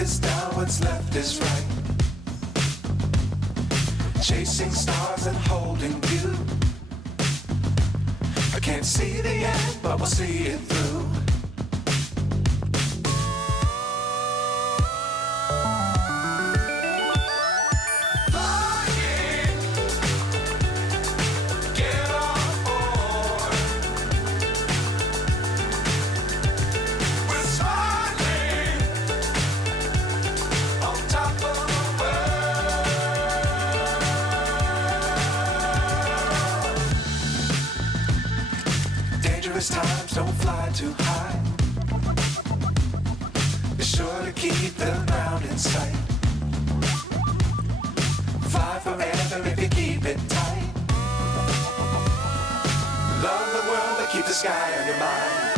is down, what's left is right. Chasing stars and holding you. I can't see the end, but we'll see it through. Times don't fly too high. Be sure to keep the ground in sight. Fly forever if you keep it tight. Love the world, but keep the sky on your mind.